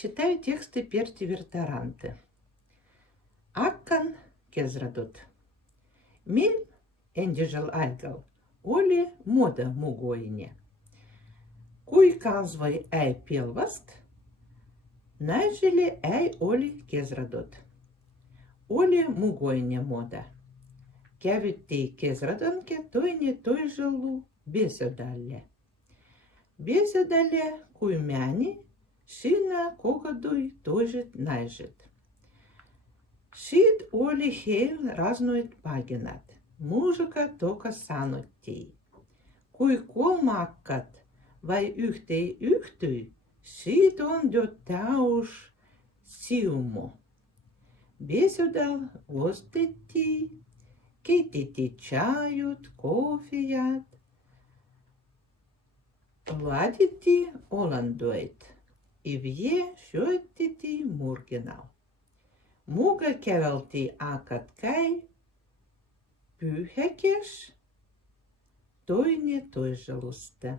Читаю тексты Перти Вертаранте. Аккан кезрадут. Мен эндижел айгал, оли мода мугоине. Куй казвай ай пелваст, найжели ай оли кезрадут. Оли мугоине мода. Кявитти кезрадонке тойне той жилу бесödalle. Бесödalle куймяни, шина когадуй тойжит найжит. Шид оли хейл разнует пагинат, мужика тока саноттей. Kui kolmakkat vai yhtei yhtyi, siitä on jo täys siumo. Besödal ostettiin, keitettiin chajut, kofiat, laadittiin olandoit, ivje syötettiin murginal. Muga käveltiin akat käy, pyyhäkes, toinen toiselusta.